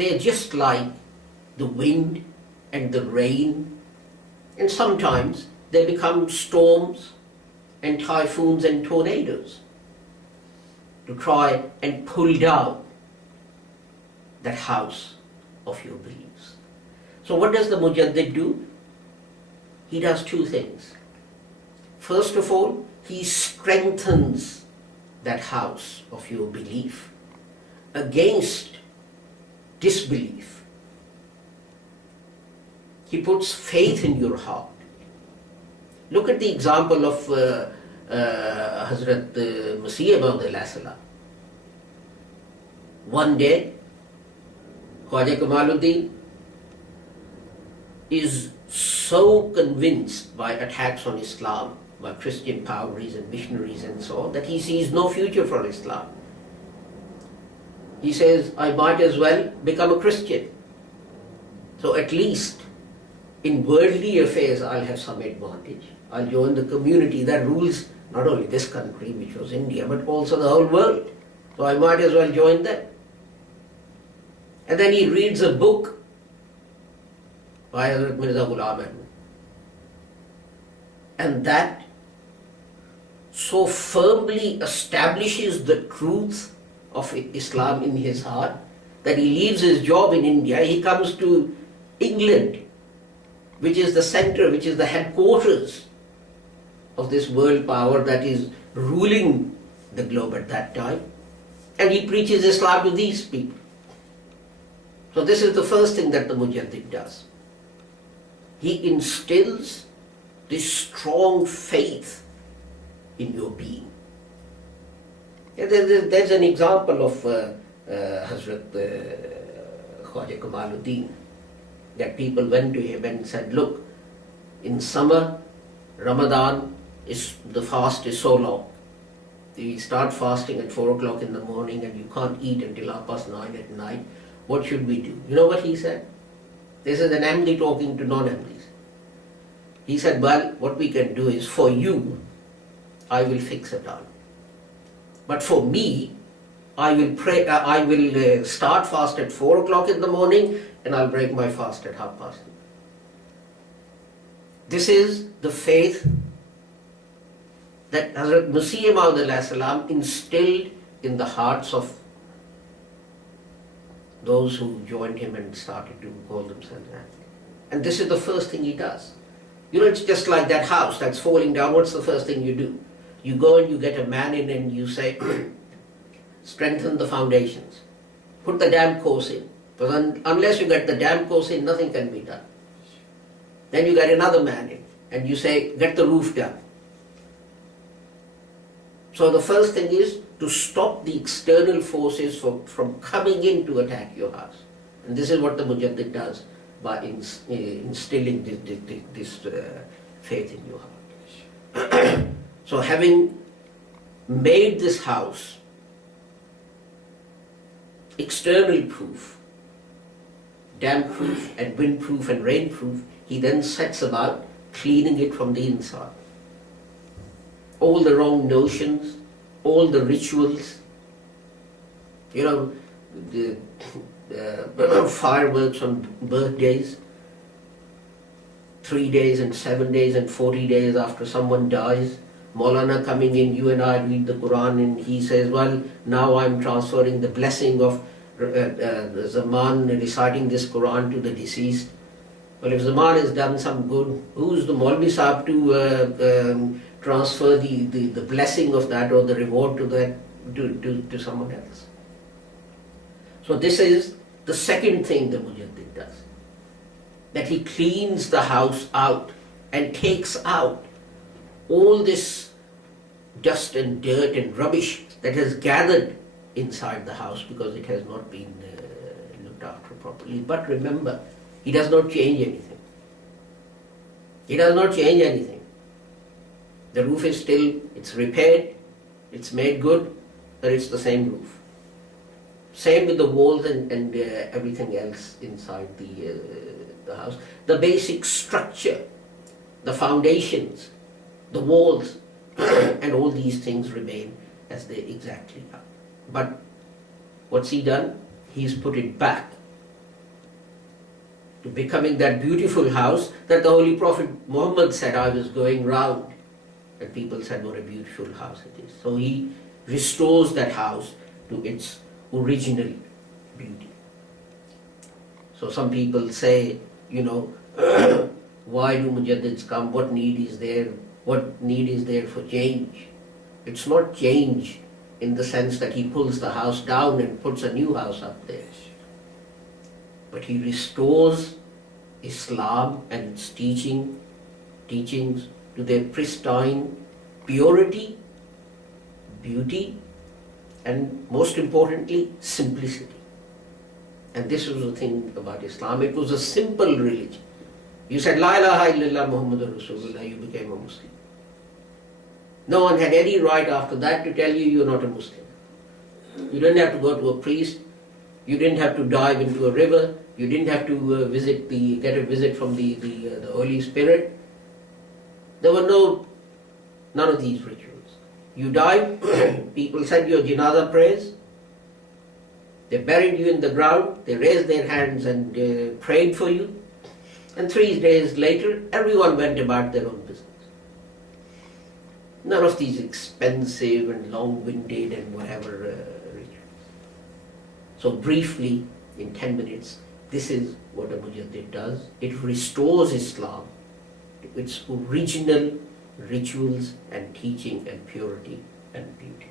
They're just like the wind and the rain, and sometimes they become storms and typhoons and tornadoes to try and pull down that house of your beliefs. So what does the Mujaddid do? He does two things. First of all, he strengthens that house of your belief against disbelief. He puts faith in your heart. Look at the example of Hazrat Masih Maud. One day, Khwaja Kamaluddin is so convinced by attacks on Islam, by Christian powers and missionaries and so on, that he sees no future for Islam. He says, I might as well become a Christian. So at least in worldly affairs I'll have some advantage. I'll join the community that rules not only this country, which was India, but also the whole world. So I might as well join them. And then he reads a book by Hazrat Mirza Ghulam Ahmad. And that so firmly establishes the truth of Islam in his heart that he leaves his job in India, he comes to England, which is the center, which is the headquarters of this world power that is ruling the globe at that time, and he preaches Islam to these people. So this is the first thing that the Mujaddid does. He instills this strong faith in your being. There's an example of Hazrat Khwaja Kamaluddin, that people went to him and said, look, in summer, Ramadan, the fast is so long. You start fasting at 4 o'clock in the morning and you can't eat until 9:30 at night. What should we do? You know what he said? This is an MD talking to non-MDs. He said, well, what we can do is, for you, I will fix a time. But for me, I will start fast at 4 o'clock in the morning and I'll break my fast at 9:30. This is the faith that Hazrat Masih Maud instilled in the hearts of those who joined him and started to call themselves that. And this is the first thing he does. You know, it's just like that house that's falling down. What's the first thing you do? You go and you get a man in and you say, strengthen the foundations. Put the damn course in. Because unless you get the damn course in, nothing can be done. Then you get another man in and you say, get the roof done. So the first thing is to stop the external forces from coming in to attack your house. And this is what the Mujaddid does by instilling this faith in your heart. So having made this house external proof, damp proof and wind proof and rain proof, he then sets about cleaning it from the inside. All the wrong notions, all the rituals, you know, the fireworks on birthdays, 3 days and 7 days and 40 days after someone dies, Maulana coming in, you and I read the Quran and he says, well, now I'm transferring the blessing of Zaman reciting this Quran to the deceased. Well, if Zaman has done some good, who's the Maulvi Sahib to transfer the blessing of that or the reward to that to someone else? So this is the second thing the Mujaddid does. That he cleans the house out and takes out all this dust and dirt and rubbish that has gathered inside the house because it has not been looked after properly. But remember, he does not change anything. He does not change anything. The roof is still, it's repaired, it's made good, but it's the same roof. Same with the walls and everything else inside the house. The basic structure, the foundations, the walls, and all these things remain as they exactly are. But what's he done? He's put it back to becoming that beautiful house that the Holy Prophet Muhammad said, I was going round. And people said, what a beautiful house it is. So he restores that house to its original beauty. So some people say, why do Mujaddids come? What need is there? What need is there for change? It's not change in the sense that he pulls the house down and puts a new house up there. But he restores Islam and its teachings to their pristine purity, beauty, and most importantly, simplicity. And this was the thing about Islam. It was a simple religion. You said, La ilaha illallah Muhammadur Rasulullah, you became a Muslim. No one had any right after that to tell you you're not a Muslim. You didn't have to go to a priest. You didn't have to dive into a river. You didn't have to get a visit from the Holy Spirit. There were none of these rituals. You died, people said your janazah prayers. They buried you in the ground. They raised their hands and prayed for you. And 3 days later, everyone went about their own business. None of these expensive and long-winded and whatever rituals. So briefly, in 10 minutes, this is what a Mujaddid does. It restores Islam to its original rituals and teaching and purity and beauty.